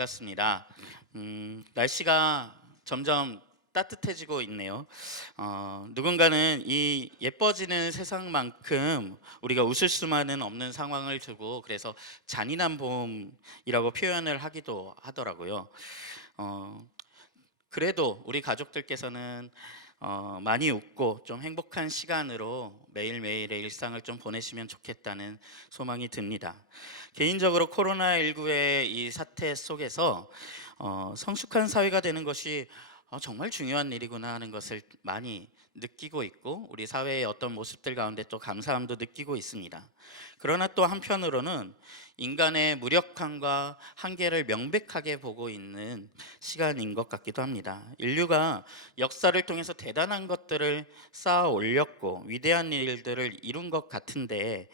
반갑습니다. 날씨가 점점 따뜻해지고 있네요. 누군가는 이 예뻐지는 세상만큼 우리가 웃을 수만은 없는 상황을 두고 그래서 잔인한 봄이라고 표현을 하기도 하더라고요. 어, 그래도 우리 가족들께서는 많이 웃고 좀 행복한 시간으로 매일매일의 일상을 좀 보내시면 좋겠다는 소망이 듭니다. 개인적으로 코로나19의 이 사태 속에서 성숙한 사회가 되는 것이 정말 중요한 일이구나 하는 것을 많이 느끼고 있고 우리 사회의 어떤 모습들 가운데 또 감사함도 느끼고 있습니다. 그러나 또 한편으로는 인간의 무력함과 한계를 명백하게 보고 있는 시간인 것 같기도 합니다. 인류가 역사를 통해서 대단한 것들을 쌓아 올렸고 위대한 일들을 이룬 것 같은데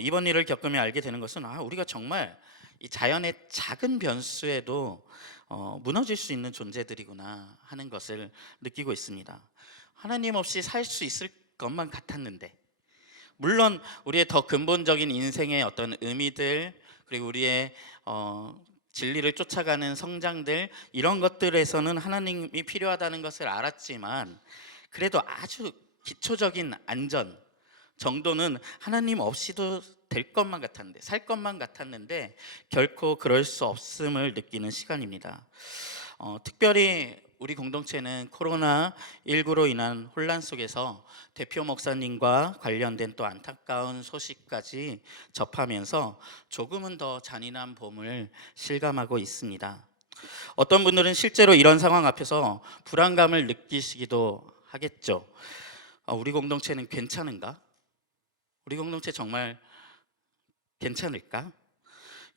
이번 일을 겪으며 알게 되는 것은 우리가 정말 이 자연의 작은 변수에도 무너질 수 있는 존재들이구나 하는 것을 느끼고 있습니다. 하나님 없이 살 수 있을 것만 같았는데, 물론 우리의 더 근본적인 인생의 어떤 의미들, 그리고 우리의 진리를 쫓아가는 성장들, 이런 것들에서는 하나님이 필요하다는 것을 알았지만 그래도 아주 기초적인 안전 정도는 하나님 없이도 될 것만 같았는데, 살 것만 같았는데 결코 그럴 수 없음을 느끼는 시간입니다. 특별히 우리 공동체는 코로나19로 인한 혼란 속에서 대표 목사님과 관련된 또 안타까운 소식까지 접하면서 조금은 더 잔인한 봄을 실감하고 있습니다. 어떤 분들은 실제로 이런 상황 앞에서 불안감을 느끼시기도 하겠죠. 우리 공동체는 괜찮은가? 우리 공동체 정말 괜찮을까?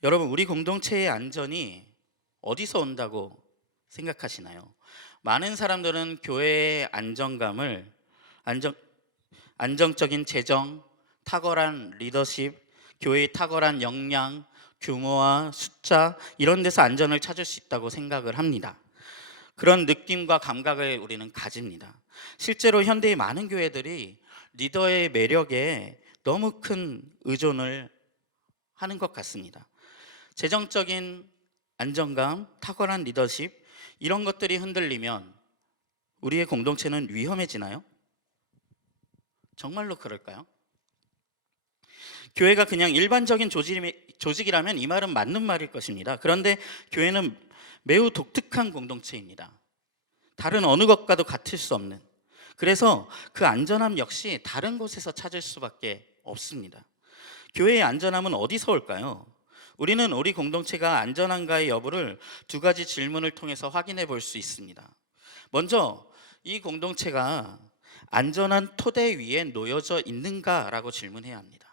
여러분, 우리 공동체의 안전이 어디서 온다고 생각하시나요? 많은 사람들은 교회의 안정감을 안정적인 재정, 탁월한 리더십, 교회의 탁월한 역량, 규모와 숫자, 이런 데서 안전을 찾을 수 있다고 생각을 합니다. 그런 느낌과 감각을 우리는 가집니다. 실제로 현대의 많은 교회들이 리더의 매력에 너무 큰 의존을 하는 것 같습니다. 재정적인 안정감, 탁월한 리더십, 이런 것들이 흔들리면 우리의 공동체는 위험해지나요? 정말로 그럴까요? 교회가 그냥 일반적인 조직이라면 이 말은 맞는 말일 것입니다. 그런데 교회는 매우 독특한 공동체입니다. 다른 어느 것과도 같을 수 없는. 그래서 그 안전함 역시 다른 곳에서 찾을 수밖에 없습니다. 교회의 안전함은 어디서 올까요? 우리는 우리 공동체가 안전한가의 여부를 두 가지 질문을 통해서 확인해 볼 수 있습니다. 먼저 이 공동체가 안전한 토대 위에 놓여져 있는가라고 질문해야 합니다.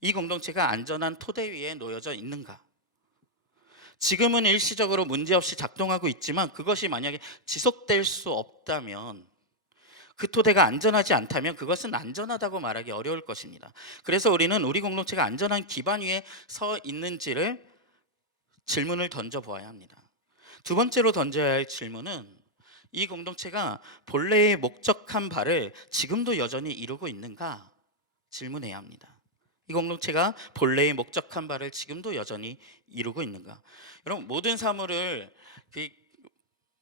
이 공동체가 안전한 토대 위에 놓여져 있는가? 지금은 일시적으로 문제없이 작동하고 있지만 그것이 만약에 지속될 수 없다면, 그 토대가 안전하지 않다면 그것은 안전하다고 말하기 어려울 것입니다. 그래서 우리는 우리 공동체가 안전한 기반 위에 서 있는지를 질문을 던져보아야 합니다. 두 번째로 던져야 할 질문은 이 공동체가 본래의 목적한 바를 지금도 여전히 이루고 있는가 질문해야 합니다. 이 공동체가 본래의 목적한 바를 지금도 여전히 이루고 있는가. 여러분, 모든 사물을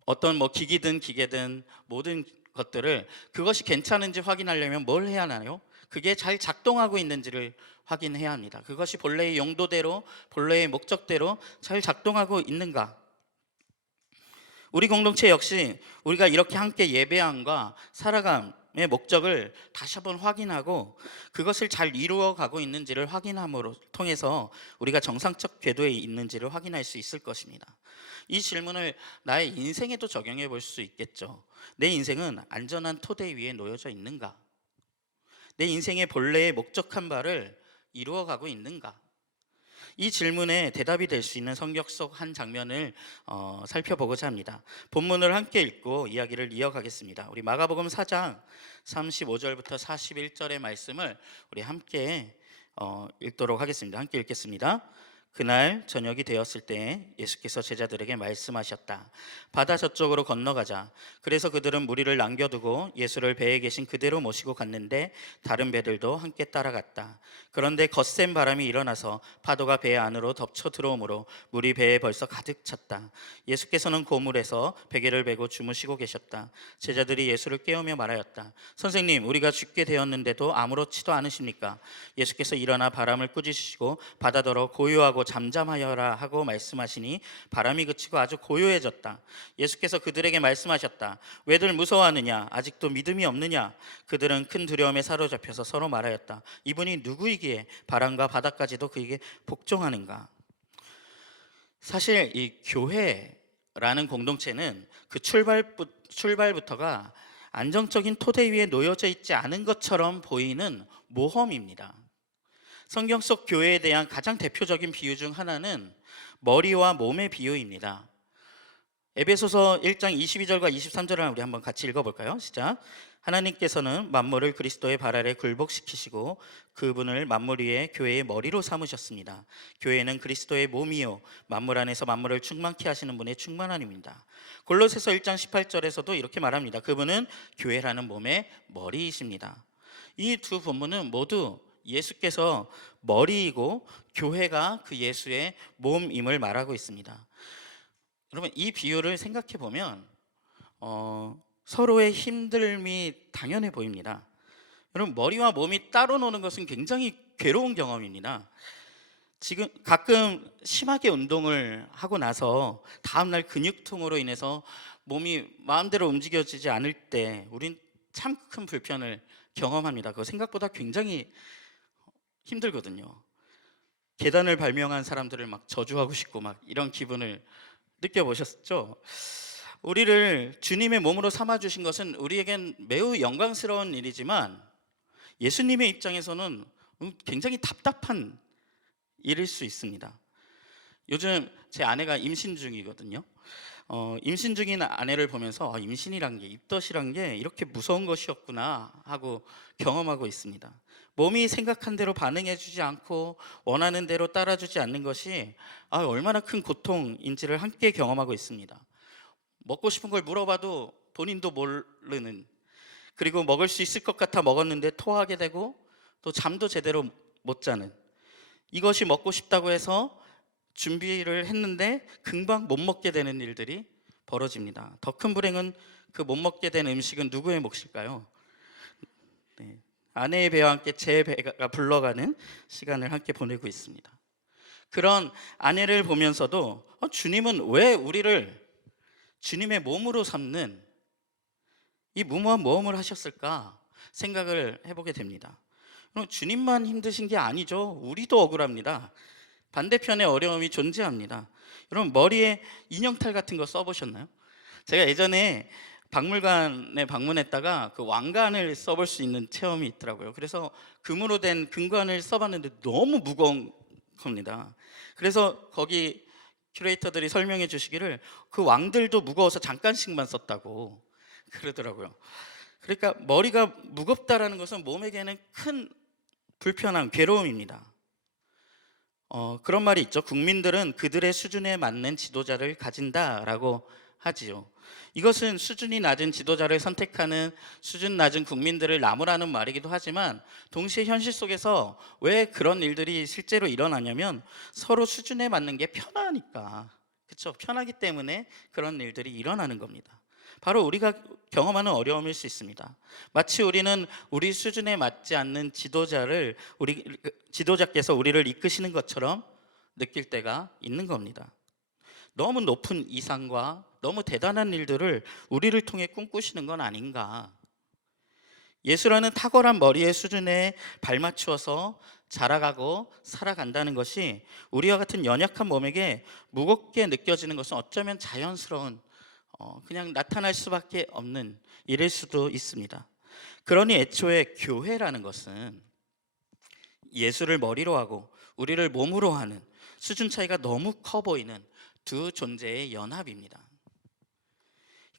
어떤 기기든 기계든 모든 것들을 그것이 괜찮은지 확인하려면 뭘 해야 하나요? 그게 잘 작동하고 있는지를 확인해야 합니다. 그것이 본래의 용도대로, 본래의 목적대로 잘 작동하고 있는가? 우리 공동체 역시 우리가 이렇게 함께 예배함과 살아감의 목적을 다시 한번 확인하고 그것을 잘 이루어가고 있는지를 확인함으로 통해서 우리가 정상적 궤도에 있는지를 확인할 수 있을 것입니다. 이 질문을 나의 인생에도 적용해 볼 수 있겠죠. 내 인생은 안전한 토대 위에 놓여져 있는가? 내 인생의 본래의 목적한 바를 이루어가고 있는가? 이 질문에 대답이 될 수 있는 성경 속 한 장면을 살펴보고자 합니다. 본문을 함께 읽고 이야기를 이어가겠습니다. 우리 마가복음 4장 35절부터 41절의 말씀을 우리 함께 읽도록 하겠습니다. 함께 읽겠습니다. 그날 저녁이 되었을 때 예수께서 제자들에게 말씀하셨다. 바다 저쪽으로 건너가자. 그래서 그들은 무리를 남겨두고 예수를 배에 계신 그대로 모시고 갔는데 다른 배들도 함께 따라갔다. 그런데 거센 바람이 일어나서 파도가 배 안으로 덮쳐 들어오므로 물이 배에 벌써 가득 찼다. 예수께서는 고물에서 베개를 베고 주무시고 계셨다. 제자들이 예수를 깨우며 말하였다. 선생님, 우리가 죽게 되었는데도 아무렇지도 않으십니까? 예수께서 일어나 바람을 꾸짖으시고 바다더러 고요하고 잠잠하여라 하고 말씀하시니 바람이 그치고 아주 고요해졌다. 예수께서 그들에게 말씀하셨다. 왜들 무서워하느냐? 아직도 믿음이 없느냐? 그들은 큰 두려움에 사로잡혀서 서로 말하였다. 이분이 누구이기에 바람과 바다까지도 그에게 복종하는가? 사실 이 교회라는 공동체는 그 출발부터가 안정적인 토대 위에 놓여져 있지 않은 것처럼 보이는 모험입니다. 성경 속 교회에 대한 가장 대표적인 비유 중 하나는 머리와 몸의 비유입니다. 에베소서 1장 22절과 23절을 우리 한번 같이 읽어볼까요? 시작. 하나님께서는 만물을 그리스도의 발 아래 굴복시키시고 그분을 만물 위에 교회의 머리로 삼으셨습니다. 교회는 그리스도의 몸이요 만물 안에서 만물을 충만케 하시는 분의 충만함입니다. 골로새서 1장 18절에서도 이렇게 말합니다. 그분은 교회라는 몸의 머리이십니다. 이 두 본문은 모두 예수께서 머리이고 교회가 그 예수의 몸임을 말하고 있습니다. 여러분, 이 비유를 생각해 보면 서로의 힘듦이 당연해 보입니다. 여러분, 머리와 몸이 따로 노는 것은 굉장히 괴로운 경험입니다. 지금 가끔 심하게 운동을 하고 나서 다음날 근육통으로 인해서 몸이 마음대로 움직여지지 않을 때 우린 참 큰 불편을 경험합니다. 그거 생각보다 굉장히 힘들거든요. 계단을 발명한 사람들을 막 저주하고 싶고 막 이런 기분을 느껴보셨죠? 우리를 주님의 몸으로 삼아주신 것은 우리에겐 매우 영광스러운 일이지만 예수님의 입장에서는 굉장히 답답한 일일 수 있습니다. 요즘 제 아내가 임신 중이거든요. 임신 중인 아내를 보면서 임신이란 게, 입덧이란 게 이렇게 무서운 것이었구나 하고 경험하고 있습니다. 몸이 생각한 대로 반응해주지 않고 원하는 대로 따라주지 않는 것이 얼마나 큰 고통인지를 함께 경험하고 있습니다. 먹고 싶은 걸 물어봐도 본인도 모르는, 그리고 먹을 수 있을 것 같아 먹었는데 토하게 되고 또 잠도 제대로 못 자는, 이것이 먹고 싶다고 해서 준비를 했는데 금방 못 먹게 되는 일들이 벌어집니다. 더 큰 불행은 그 못 먹게 된 음식은 누구의 몫일까요? 네. 아내의 배와 함께 제 배가 불러가는 시간을 함께 보내고 있습니다. 그런 아내를 보면서도 주님은 왜 우리를 주님의 몸으로 삼는 이 무모한 모험을 하셨을까 생각을 해보게 됩니다. 주님만 힘드신 게 아니죠. 우리도 억울합니다. 반대편에 어려움이 존재합니다. 여러분, 머리에 인형탈 같은 거 써보셨나요? 제가 예전에 박물관에 방문했다가 그 왕관을 써볼 수 있는 체험이 있더라고요. 그래서 금으로 된 금관을 써봤는데 너무 무거운 겁니다. 그래서 거기 큐레이터들이 설명해 주시기를 그 왕들도 무거워서 잠깐씩만 썼다고 그러더라고요. 그러니까 머리가 무겁다라는 것은 몸에게는 큰 불편함, 괴로움입니다. 그런 말이 있죠. 국민들은 그들의 수준에 맞는 지도자를 가진다라고 하지요. 이것은 수준이 낮은 지도자를 선택하는 수준 낮은 국민들을 나무라는 말이기도 하지만 동시에 현실 속에서 왜 그런 일들이 실제로 일어나냐면 서로 수준에 맞는 게 편하니까, 그렇죠? 편하기 때문에 그런 일들이 일어나는 겁니다. 바로 우리가 경험하는 어려움일 수 있습니다. 마치 우리는 우리 수준에 맞지 않는 지도자께서 우리를 이끄시는 것처럼 느낄 때가 있는 겁니다. 너무 높은 이상과 너무 대단한 일들을 우리를 통해 꿈꾸시는 건 아닌가. 예수라는 탁월한 머리의 수준에 발맞추어서 자라가고 살아간다는 것이 우리와 같은 연약한 몸에게 무겁게 느껴지는 것은 어쩌면 자연스러운, 그냥 나타날 수밖에 없는 일일 수도 있습니다. 그러니 애초에 교회라는 것은 예수를 머리로 하고 우리를 몸으로 하는 수준 차이가 너무 커 보이는 두 존재의 연합입니다.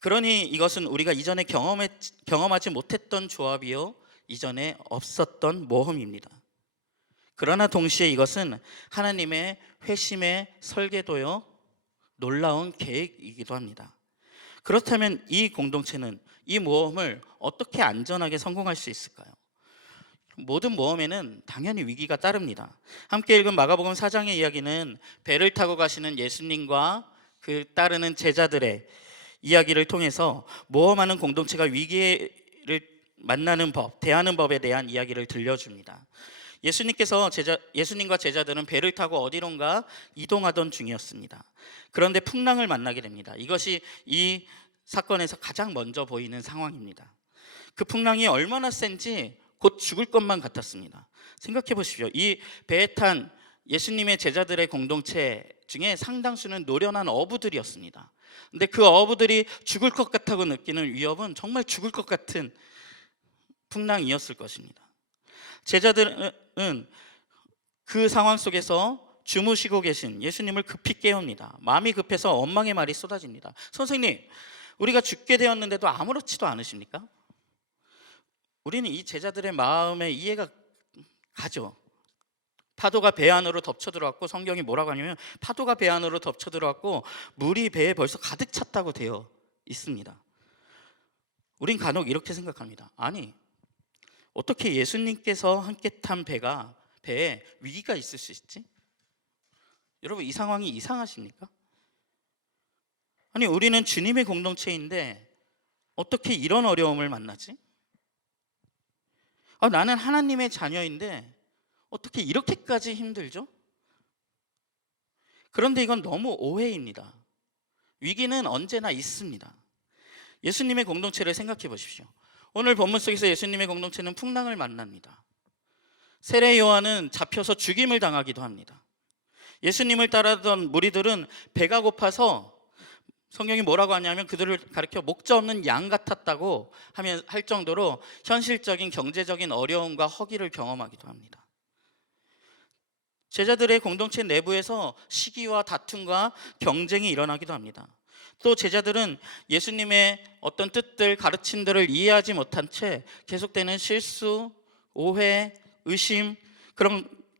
그러니 이것은 우리가 이전에 경험하지 못했던 조합이요, 이전에 없었던 모험입니다. 그러나 동시에 이것은 하나님의 회심의 설계도요 놀라운 계획이기도 합니다. 그렇다면 이 공동체는 이 모험을 어떻게 안전하게 성공할 수 있을까요? 모든 모험에는 당연히 위기가 따릅니다. 함께 읽은 마가복음 4장의 이야기는 배를 타고 가시는 예수님과 그 따르는 제자들의 이야기를 통해서 모험하는 공동체가 위기를 만나는 법, 대하는 법에 대한 이야기를 들려줍니다. 예수님과 제자들은 배를 타고 어디론가 이동하던 중이었습니다. 그런데 풍랑을 만나게 됩니다. 이것이 이 사건에서 가장 먼저 보이는 상황입니다. 그 풍랑이 얼마나 센지 곧 죽을 것만 같았습니다. 생각해 보십시오. 이 배에 탄 예수님의 제자들의 공동체 중에 상당수는 노련한 어부들이었습니다. 근데 그 어부들이 죽을 것 같다고 느끼는 위협은 정말 죽을 것 같은 풍랑이었을 것입니다. 제자들은 그 상황 속에서 주무시고 계신 예수님을 급히 깨웁니다. 마음이 급해서 원망의 말이 쏟아집니다. 선생님, 우리가 죽게 되었는데도 아무렇지도 않으십니까? 우리는 이 제자들의 마음에 이해가 가죠. 파도가 배 안으로 덮쳐 들어왔고, 성경이 뭐라고 하냐면 파도가 배 안으로 덮쳐 들어왔고 물이 배에 벌써 가득 찼다고 되어 있습니다. 우린 간혹 이렇게 생각합니다. 아니, 어떻게 예수님께서 함께 탄 배에 위기가 있을 수 있지? 여러분, 이 상황이 이상하십니까? 아니, 우리는 주님의 공동체인데 어떻게 이런 어려움을 만나지? 나는 하나님의 자녀인데 어떻게 이렇게까지 힘들죠? 그런데 이건 너무 오해입니다. 위기는 언제나 있습니다. 예수님의 공동체를 생각해 보십시오. 오늘 본문 속에서 예수님의 공동체는 풍랑을 만납니다. 세례 요한은 잡혀서 죽임을 당하기도 합니다. 예수님을 따르던 무리들은 배가 고파서, 성경이 뭐라고 하냐면 그들을 가리켜 목자 없는 양 같았다고 할 정도로 현실적인 경제적인 어려움과 허기를 경험하기도 합니다. 제자들의 공동체 내부에서 시기와 다툼과 경쟁이 일어나기도 합니다. 또 제자들은 예수님의 어떤 뜻들, 가르침들을 이해하지 못한 채 계속되는 실수, 오해, 의심,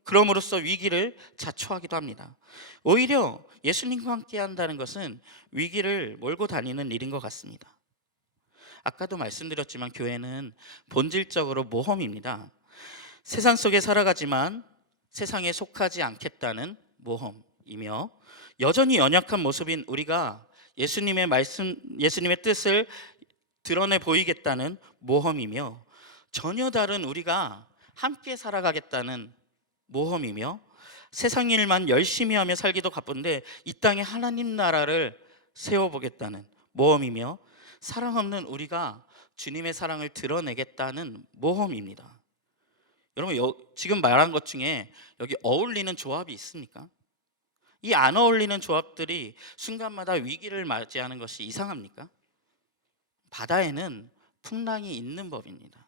그럼으로써 위기를 자초하기도 합니다. 오히려 예수님과 함께 한다는 것은 위기를 몰고 다니는 일인 것 같습니다. 아까도 말씀드렸지만 교회는 본질적으로 모험입니다. 세상 속에 살아가지만 세상에 속하지 않겠다는 모험이며, 여전히 연약한 모습인 우리가 예수님의 뜻을 드러내 보이겠다는 모험이며, 전혀 다른 우리가 함께 살아가겠다는 모험이며, 세상 일만 열심히 하며 살기도 바쁜데 이 땅에 하나님 나라를 세워보겠다는 모험이며, 사랑 없는 우리가 주님의 사랑을 드러내겠다는 모험입니다. 여러분, 지금 말한 것 중에 여기 어울리는 조합이 있습니까? 이 안 어울리는 조합들이 순간마다 위기를 맞이하는 것이 이상합니까? 바다에는 풍랑이 있는 법입니다.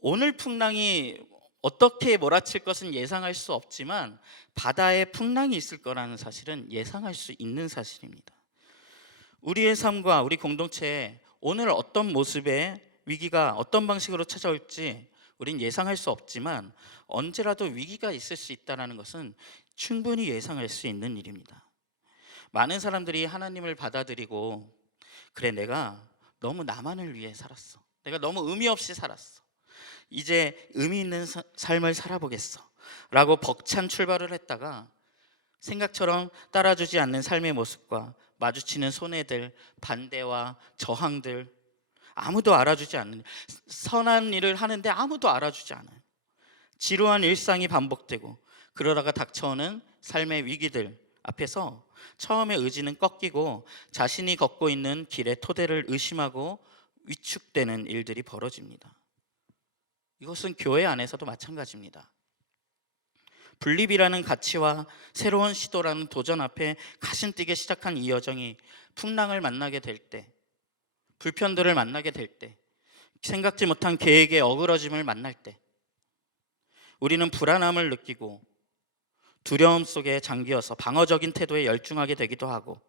오늘 풍랑이 어떻게 몰아칠 것은 예상할 수 없지만 바다에 풍랑이 있을 거라는 사실은 예상할 수 있는 사실입니다. 우리의 삶과 우리 공동체에 오늘 어떤 모습의 위기가 어떤 방식으로 찾아올지 우린 예상할 수 없지만 언제라도 위기가 있을 수 있다는 것은 충분히 예상할 수 있는 일입니다. 많은 사람들이 하나님을 받아들이고, 그래, 내가 너무 나만을 위해 살았어, 내가 너무 의미 없이 살았어, 이제 의미 있는 삶을 살아보겠어 라고 벅찬 출발을 했다가 생각처럼 따라주지 않는 삶의 모습과 마주치는 손해들, 반대와 저항들, 아무도 알아주지 않는, 선한 일을 하는데 아무도 알아주지 않아요. 지루한 일상이 반복되고 그러다가 닥쳐오는 삶의 위기들 앞에서 처음에 의지는 꺾이고 자신이 걷고 있는 길의 토대를 의심하고 위축되는 일들이 벌어집니다. 이것은 교회 안에서도 마찬가지입니다. 분립이라는 가치와 새로운 시도라는 도전 앞에 가슴뛰게 시작한 이 여정이 풍랑을 만나게 될 때, 불편들을 만나게 될 때, 생각지 못한 계획의 어그러짐을 만날 때 우리는 불안함을 느끼고 두려움 속에 잠기어서 방어적인 태도에 열중하게 되기도 하고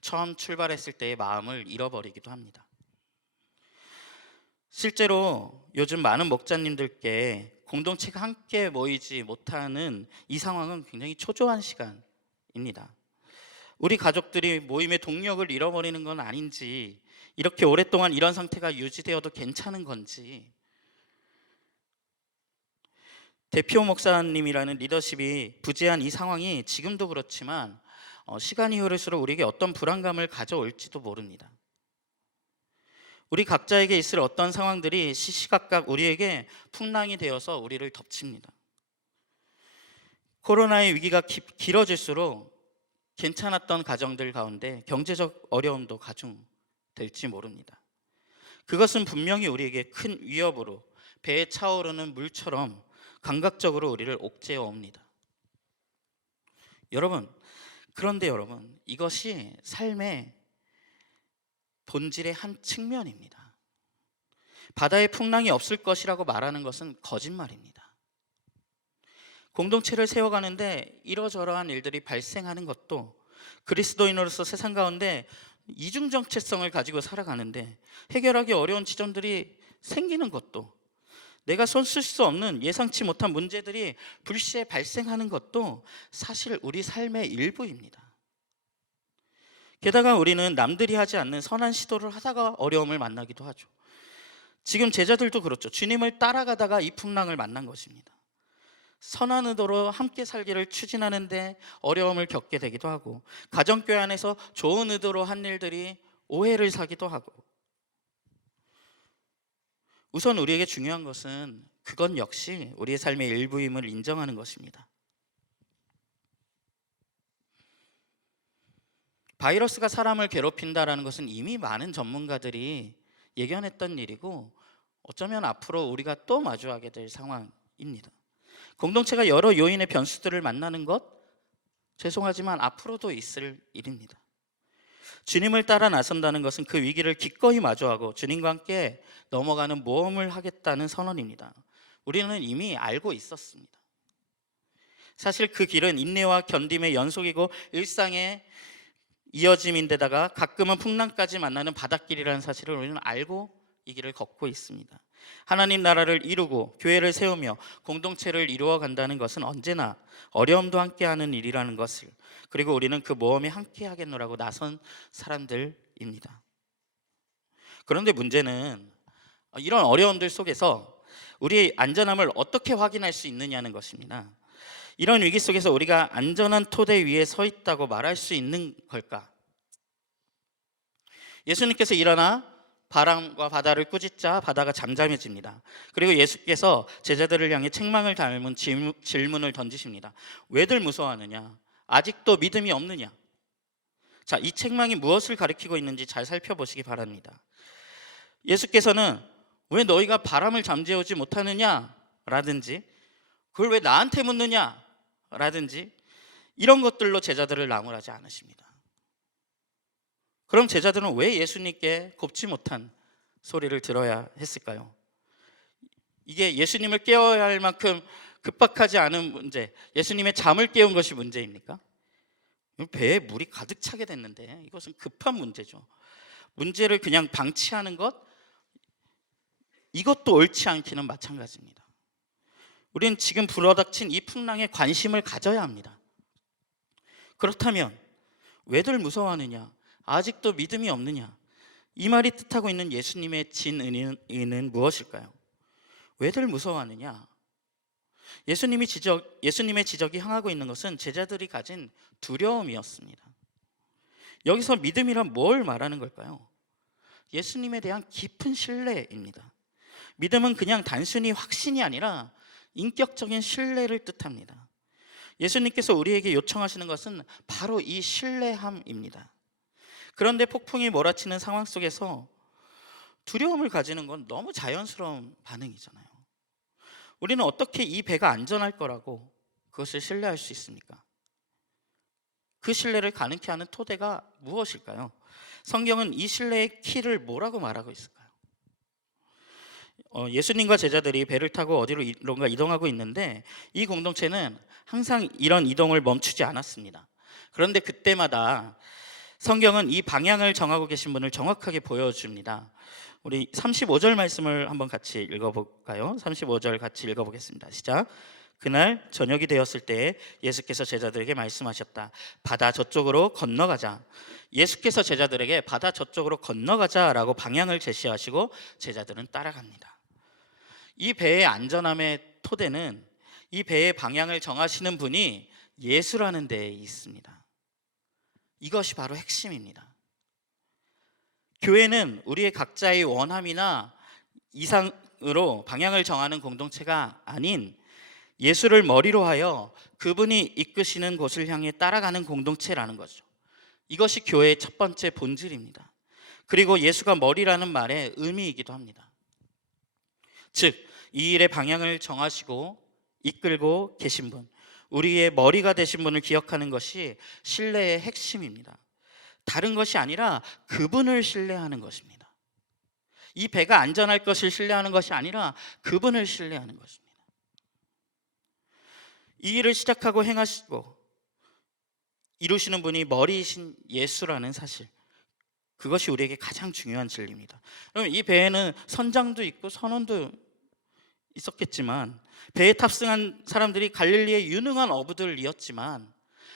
처음 출발했을 때의 마음을 잃어버리기도 합니다. 실제로 요즘 많은 목자님들께 공동체가 함께 모이지 못하는 이 상황은 굉장히 초조한 시간입니다. 우리 가족들이 모임의 동력을 잃어버리는 건 아닌지, 이렇게 오랫동안 이런 상태가 유지되어도 괜찮은 건지, 대표 목사님이라는 리더십이 부재한 이 상황이 지금도 그렇지만 시간이 흐를수록 우리에게 어떤 불안감을 가져올지도 모릅니다. 우리 각자에게 있을 어떤 상황들이 시시각각 우리에게 풍랑이 되어서 우리를 덮칩니다. 코로나의 위기가 길어질수록 괜찮았던 가정들 가운데 경제적 어려움도 가중될지 모릅니다. 그것은 분명히 우리에게 큰 위협으로 배에 차오르는 물처럼 감각적으로 우리를 옥죄어 옵니다. 그런데 여러분, 이것이 삶의 본질의 한 측면입니다. 바다에 풍랑이 없을 것이라고 말하는 것은 거짓말입니다. 공동체를 세워가는데 이러저러한 일들이 발생하는 것도, 그리스도인으로서 세상 가운데 이중 정체성을 가지고 살아가는데 해결하기 어려운 지점들이 생기는 것도, 내가 손 쓸 수 없는 예상치 못한 문제들이 불시에 발생하는 것도 사실 우리 삶의 일부입니다. 게다가 우리는 남들이 하지 않는 선한 시도를 하다가 어려움을 만나기도 하죠. 지금 제자들도 그렇죠. 주님을 따라가다가 이 풍랑을 만난 것입니다. 선한 의도로 함께 살기를 추진하는데 어려움을 겪게 되기도 하고, 가정교회 안에서 좋은 의도로 한 일들이 오해를 사기도 하고, 우선 우리에게 중요한 것은 그건 역시 우리의 삶의 일부임을 인정하는 것입니다. 바이러스가 사람을 괴롭힌다라는 것은 이미 많은 전문가들이 예견했던 일이고, 어쩌면 앞으로 우리가 또 마주하게 될 상황입니다. 공동체가 여러 요인의 변수들을 만나는 것, 죄송하지만 앞으로도 있을 일입니다. 주님을 따라 나선다는 것은 그 위기를 기꺼이 마주하고 주님과 함께 넘어가는 모험을 하겠다는 선언입니다. 우리는 이미 알고 있었습니다. 사실 그 길은 인내와 견딤의 연속이고 일상의 이어짐인데다가 가끔은 풍랑까지 만나는 바닷길이라는 사실을 우리는 알고 이 길을 걷고 있습니다. 하나님 나라를 이루고 교회를 세우며 공동체를 이루어 간다는 것은 언제나 어려움도 함께하는 일이라는 것을, 그리고 우리는 그 모험에 함께 하겠노라고 나선 사람들입니다. 그런데 문제는 이런 어려움들 속에서 우리의 안전함을 어떻게 확인할 수 있느냐는 것입니다. 이런 위기 속에서 우리가 안전한 토대 위에 서 있다고 말할 수 있는 걸까? 예수님께서 일어나 바람과 바다를 꾸짖자 바다가 잠잠해집니다. 그리고 예수께서 제자들을 향해 책망을 닮은 질문을 던지십니다. 왜들 무서워하느냐? 아직도 믿음이 없느냐? 자, 이 책망이 무엇을 가리키고 있는지 잘 살펴보시기 바랍니다. 예수께서는 왜 너희가 바람을 잠재우지 못하느냐? 라든지, 그걸 왜 나한테 묻느냐? 라든지, 이런 것들로 제자들을 나무라지 않으십니다. 그럼 제자들은 왜 예수님께 곱지 못한 소리를 들어야 했을까요? 이게 예수님을 깨워야 할 만큼 급박하지 않은 문제, 예수님의 잠을 깨운 것이 문제입니까? 배에 물이 가득 차게 됐는데 이것은 급한 문제죠. 문제를 그냥 방치하는 것, 이것도 옳지 않기는 마찬가지입니다. 우리는 지금 불어닥친 이 풍랑에 관심을 가져야 합니다. 그렇다면 왜들 무서워하느냐? 아직도 믿음이 없느냐? 이 말이 뜻하고 있는 예수님의 진의는 무엇일까요? 왜들 무서워하느냐? 예수님의 지적이 향하고 있는 것은 제자들이 가진 두려움이었습니다. 여기서 믿음이란 뭘 말하는 걸까요? 예수님에 대한 깊은 신뢰입니다. 믿음은 그냥 단순히 확신이 아니라 인격적인 신뢰를 뜻합니다. 예수님께서 우리에게 요청하시는 것은 바로 이 신뢰함입니다. 그런데 폭풍이 몰아치는 상황 속에서 두려움을 가지는 건 너무 자연스러운 반응이잖아요. 우리는 어떻게 이 배가 안전할 거라고 그것을 신뢰할 수 있습니까? 그 신뢰를 가능케 하는 토대가 무엇일까요? 성경은 이 신뢰의 키를 뭐라고 말하고 있을까요? 예수님과 제자들이 배를 타고 어디론가 이동하고 있는데 이 공동체는 항상 이런 이동을 멈추지 않았습니다. 그런데 그때마다 성경은 이 방향을 정하고 계신 분을 정확하게 보여줍니다. 우리 35절 말씀을 한번 같이 읽어볼까요? 35절 같이 읽어보겠습니다. 시작. 그날 저녁이 되었을 때 예수께서 제자들에게 말씀하셨다. 바다 저쪽으로 건너가자. 예수께서 제자들에게 바다 저쪽으로 건너가자라고 방향을 제시하시고 제자들은 따라갑니다. 이 배의 안전함의 토대는 이 배의 방향을 정하시는 분이 예수라는 데에 있습니다. 이것이 바로 핵심입니다. 교회는 우리의 각자의 원함이나 이상으로 방향을 정하는 공동체가 아닌 예수를 머리로 하여 그분이 이끄시는 곳을 향해 따라가는 공동체라는 거죠. 이것이 교회의 첫 번째 본질입니다. 그리고 예수가 머리라는 말의 의미이기도 합니다. 즉, 이 일의 방향을 정하시고 이끌고 계신 분, 우리의 머리가 되신 분을 기억하는 것이 신뢰의 핵심입니다. 다른 것이 아니라 그분을 신뢰하는 것입니다. 이 배가 안전할 것을 신뢰하는 것이 아니라 그분을 신뢰하는 것입니다. 이 일을 시작하고 행하시고 이루시는 분이 머리이신 예수라는 사실, 그것이 우리에게 가장 중요한 진리입니다. 그럼 이 배에는 선장도 있고 선원도 있었겠지만, 배에 탑승한 사람들이 갈릴리의 유능한 어부들이었지만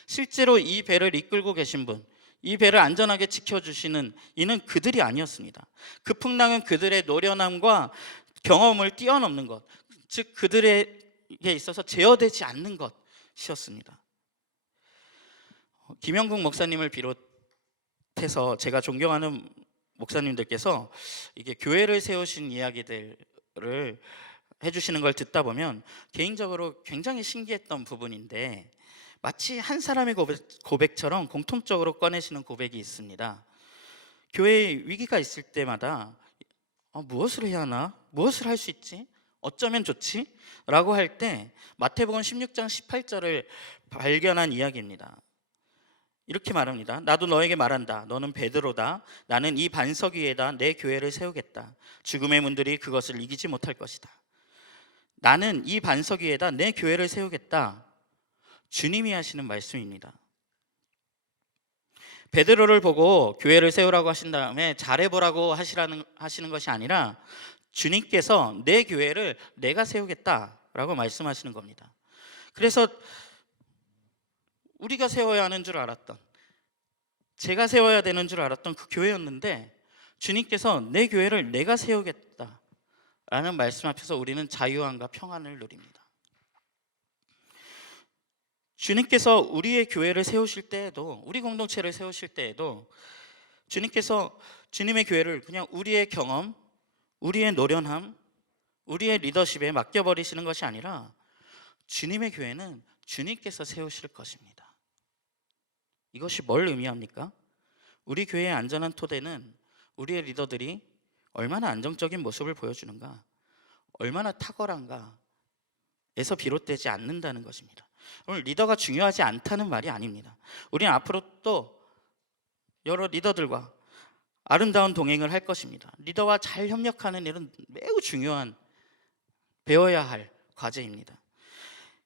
실제로 이 배를 이끌고 계신 분, 이 배를 안전하게 지켜주시는 이는 그들이 아니었습니다. 그 풍랑은 그들의 노련함과 경험을 뛰어넘는 것, 즉 그들에게 있어서 제어되지 않는 것이었습니다. 김영국 목사님을 비롯해서 제가 존경하는 목사님들께서 이게 교회를 세우신 이야기들을 해주시는 걸 듣다 보면 개인적으로 굉장히 신기했던 부분인데, 마치 한 사람의 고백처럼 공통적으로 꺼내시는 고백이 있습니다. 교회에 위기가 있을 때마다 무엇을 해야 하나? 무엇을 할 수 있지? 어쩌면 좋지? 라고 할 때 마태복음 16장 18절을 발견한 이야기입니다. 이렇게 말합니다. 나도 너에게 말한다. 너는 베드로다. 나는 이 반석 위에다 내 교회를 세우겠다. 죽음의 문들이 그것을 이기지 못할 것이다. 나는 이 반석 위에다 내 교회를 세우겠다. 주님이 하시는 말씀입니다. 베드로를 보고 교회를 세우라고 하신 다음에 잘해보라고 하시는 것이 아니라 주님께서 내 교회를 내가 세우겠다라고 말씀하시는 겁니다. 그래서 우리가 세워야 하는 줄 알았던, 제가 세워야 되는 줄 알았던 그 교회였는데 주님께서 내 교회를 내가 세우겠다라는 말씀 앞에서 우리는 자유함과 평안을 누립니다. 주님께서 우리의 교회를 세우실 때에도, 우리 공동체를 세우실 때에도 주님께서 주님의 교회를 그냥 우리의 경험, 우리의 노련함, 우리의 리더십에 맡겨버리시는 것이 아니라 주님의 교회는 주님께서 세우실 것입니다. 이것이 뭘 의미합니까? 우리 교회의 안전한 토대는 우리의 리더들이 얼마나 안정적인 모습을 보여주는가, 얼마나 탁월한가에서 비롯되지 않는다는 것입니다. 오늘 리더가 중요하지 않다는 말이 아닙니다. 우리는 앞으로 또 여러 리더들과 아름다운 동행을 할 것입니다. 리더와 잘 협력하는 일은 매우 중요한, 배워야 할 과제입니다.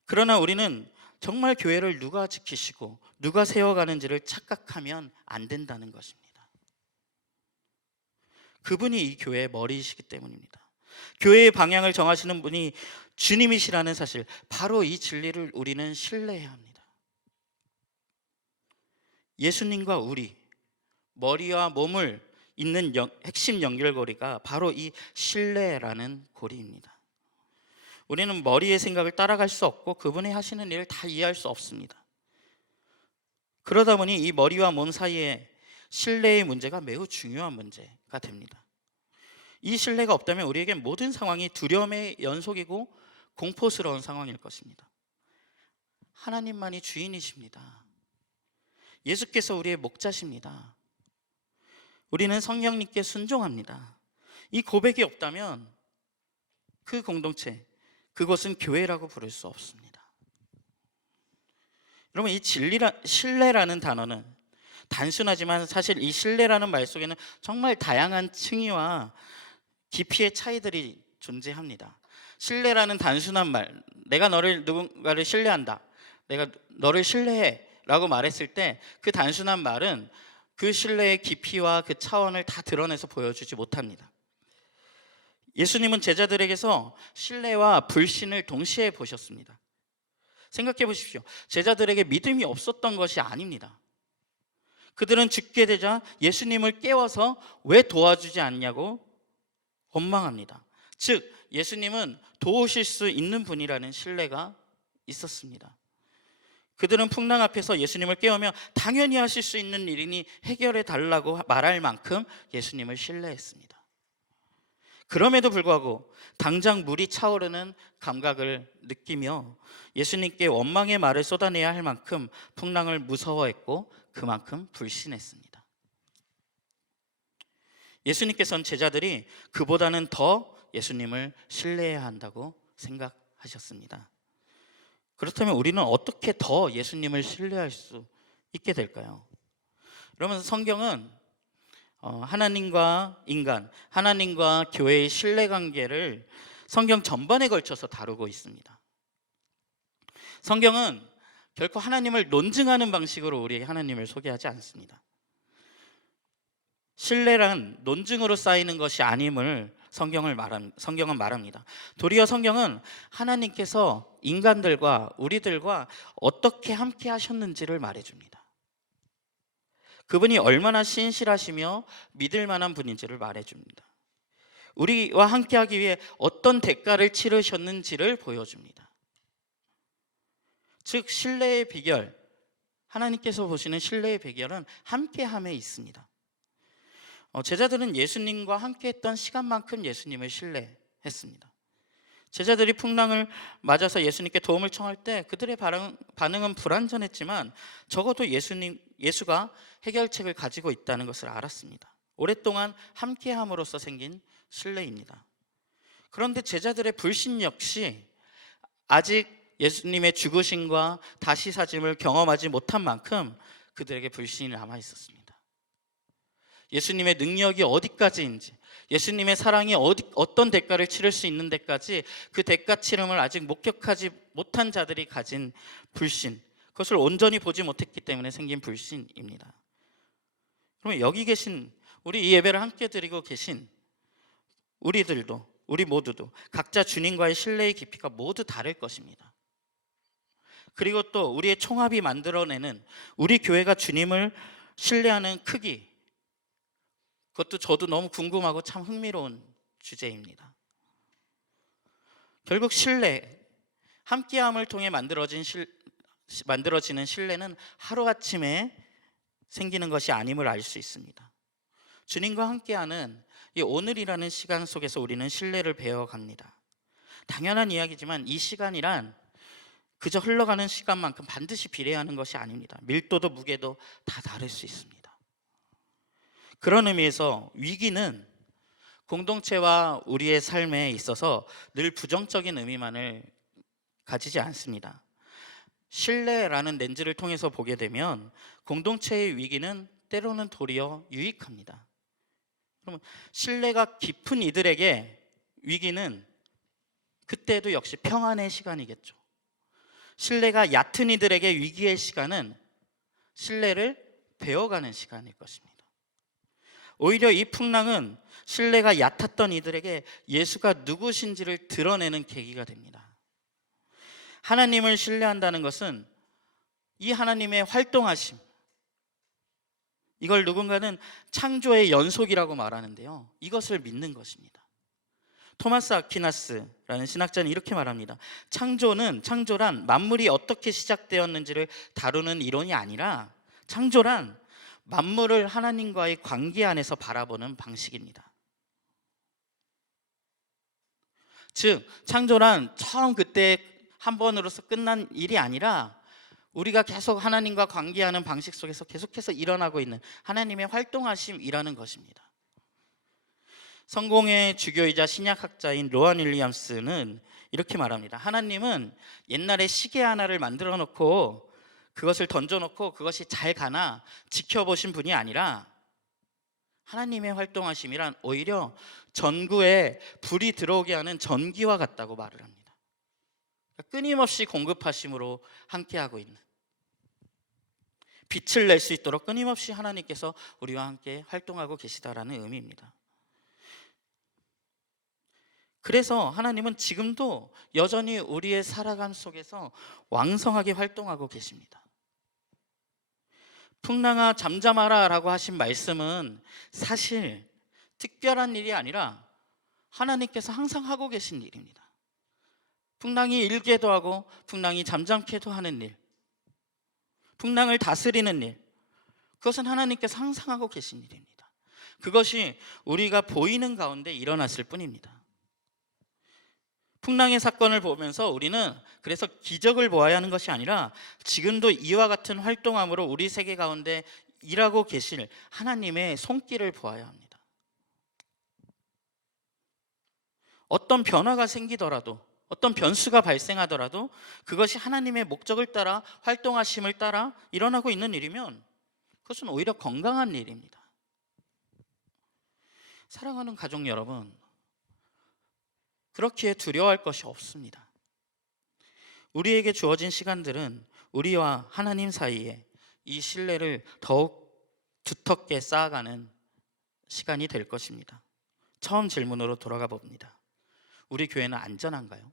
그러나 우리는 정말 교회를 누가 지키시고 누가 세워가는지를 착각하면 안 된다는 것입니다. 그분이 이 교회의 머리이시기 때문입니다. 교회의 방향을 정하시는 분이 주님이시라는 사실, 바로 이 진리를 우리는 신뢰해야 합니다. 예수님과 우리, 머리와 몸을 잇는 핵심 연결고리가 바로 이 신뢰라는 고리입니다. 우리는 머리의 생각을 따라갈 수 없고 그분이 하시는 일을 다 이해할 수 없습니다. 그러다 보니 이 머리와 몸 사이에 신뢰의 문제가 매우 중요한 문제가 됩니다. 이 신뢰가 없다면 우리에겐 모든 상황이 두려움의 연속이고 공포스러운 상황일 것입니다. 하나님만이 주인이십니다. 예수께서 우리의 목자십니다. 우리는 성령님께 순종합니다. 이 고백이 없다면 그 공동체, 그것은 교회라고 부를 수 없습니다. 여러분, 이 신뢰라는 단어는 단순하지만 사실 이 신뢰라는 말 속에는 정말 다양한 층위와 깊이의 차이들이 존재합니다. 신뢰라는 단순한 말, 내가 누군가를 신뢰한다, 내가 너를 신뢰해 라고 말했을 때 그 단순한 말은 그 신뢰의 깊이와 그 차원을 다 드러내서 보여주지 못합니다. 예수님은 제자들에게서 신뢰와 불신을 동시에 보셨습니다. 생각해 보십시오. 제자들에게 믿음이 없었던 것이 아닙니다. 그들은 죽게 되자 예수님을 깨워서 왜 도와주지 않냐고 원망합니다. 즉 예수님은 도우실 수 있는 분이라는 신뢰가 있었습니다. 그들은 풍랑 앞에서 예수님을 깨우며 당연히 하실 수 있는 일이니 해결해 달라고 말할 만큼 예수님을 신뢰했습니다. 그럼에도 불구하고 당장 물이 차오르는 감각을 느끼며 예수님께 원망의 말을 쏟아내야 할 만큼 풍랑을 무서워했고 그만큼 불신했습니다. 예수님께서는 제자들이 그보다는 더 예수님을 신뢰해야 한다고 생각하셨습니다. 그렇다면 우리는 어떻게 더 예수님을 신뢰할 수 있게 될까요? 그러면서 성경은 하나님과 인간, 하나님과 교회의 신뢰관계를 성경 전반에 걸쳐서 다루고 있습니다. 성경은 결코 하나님을 논증하는 방식으로 우리 하나님을 소개하지 않습니다. 신뢰란 논증으로 쌓이는 것이 아님을 성경은 말합니다. 도리어 성경은 하나님께서 인간들과 우리들과 어떻게 함께 하셨는지를 말해줍니다. 그분이 얼마나 신실하시며 믿을 만한 분인지를 말해줍니다. 우리와 함께하기 위해 어떤 대가를 치르셨는지를 보여줍니다. 즉 신뢰의 비결, 하나님께서 보시는 신뢰의 비결은 함께함에 있습니다. 제자들은 예수님과 함께했던 시간만큼 예수님을 신뢰했습니다. 제자들이 풍랑을 맞아서 예수님께 도움을 청할 때 그들의 반응은 불완전했지만 적어도 예수가 해결책을 가지고 있다는 것을 알았습니다. 오랫동안 함께함으로써 생긴 신뢰입니다. 그런데 제자들의 불신 역시 아직 예수님의 죽으심과 다시 사짐을 경험하지 못한 만큼 그들에게 불신이 남아 있었습니다. 예수님의 능력이 어디까지인지, 예수님의 사랑이 어떤 대가를 치를 수 있는 데까지 그 대가 치름을 아직 목격하지 못한 자들이 가진 불신, 그것을 온전히 보지 못했기 때문에 생긴 불신입니다. 그러면 여기 계신 우리 이 예배를 함께 드리고 계신 우리 모두도 각자 주님과의 신뢰의 깊이가 모두 다를 것입니다. 그리고 또 우리의 총합이 만들어내는 우리 교회가 주님을 신뢰하는 크기, 그것도 저도 너무 궁금하고 참 흥미로운 주제입니다. 결국 신뢰, 함께함을 통해 만들어지는 신뢰는 하루아침에 생기는 것이 아님을 알 수 있습니다. 주님과 함께하는 이 오늘이라는 시간 속에서 우리는 신뢰를 배워갑니다. 당연한 이야기지만 이 시간이란 그저 흘러가는 시간만큼 반드시 비례하는 것이 아닙니다. 밀도도 무게도 다 다를 수 있습니다. 그런 의미에서 위기는 공동체와 우리의 삶에 있어서 늘 부정적인 의미만을 가지지 않습니다. 신뢰라는 렌즈를 통해서 보게 되면 공동체의 위기는 때로는 도리어 유익합니다. 그러면 신뢰가 깊은 이들에게 위기는 그때도 역시 평안의 시간이겠죠. 신뢰가 얕은 이들에게 위기의 시간은 신뢰를 배워가는 시간일 것입니다. 오히려 이 풍랑은 신뢰가 얕았던 이들에게 예수가 누구신지를 드러내는 계기가 됩니다. 하나님을 신뢰한다는 것은 이 하나님의 활동하심, 이걸 누군가는 창조의 연속이라고 말하는데요, 이것을 믿는 것입니다. 토마스 아퀴나스라는 신학자는 이렇게 말합니다. 창조란 만물이 어떻게 시작되었는지를 다루는 이론이 아니라 창조란 만물을 하나님과의 관계 안에서 바라보는 방식입니다. 즉 창조란 처음 그때 한 번으로서 끝난 일이 아니라 우리가 계속 하나님과 관계하는 방식 속에서 계속해서 일어나고 있는 하나님의 활동하심이라는 것입니다. 성공의 주교이자 신약학자인 로안 윌리엄스는 이렇게 말합니다. 하나님은 옛날에 시계 하나를 만들어 놓고 그것을 던져놓고 그것이 잘 가나 지켜보신 분이 아니라 하나님의 활동하심이란 오히려 전구에 불이 들어오게 하는 전기와 같다고 말을 합니다. 끊임없이 공급하심으로 함께하고 있는, 빛을 낼 수 있도록 끊임없이 하나님께서 우리와 함께 활동하고 계시다라는 의미입니다. 그래서 하나님은 지금도 여전히 우리의 살아감 속에서 왕성하게 활동하고 계십니다. 풍랑아 잠잠하라 라고 하신 말씀은 사실 특별한 일이 아니라 하나님께서 항상 하고 계신 일입니다. 풍랑이 일게도 하고 풍랑이 잠잠게도 하는 일, 풍랑을 다스리는 일, 그것은 하나님께서 항상 하고 계신 일입니다. 그것이 우리가 보이는 가운데 일어났을 뿐입니다. 풍랑의 사건을 보면서 우리는 그래서 기적을 보아야 하는 것이 아니라 지금도 이와 같은 활동함으로 우리 세계 가운데 일하고 계실 하나님의 손길을 보아야 합니다. 어떤 변화가 생기더라도, 어떤 변수가 발생하더라도 그것이 하나님의 목적을 따라, 활동하심을 따라 일어나고 있는 일이면 그것은 오히려 건강한 일입니다. 사랑하는 가족 여러분, 그렇기에 두려워할 것이 없습니다. 우리에게 주어진 시간들은 우리와 하나님 사이에 이 신뢰를 더욱 두텁게 쌓아가는 시간이 될 것입니다. 처음 질문으로 돌아가 봅니다. 우리 교회는 안전한가요?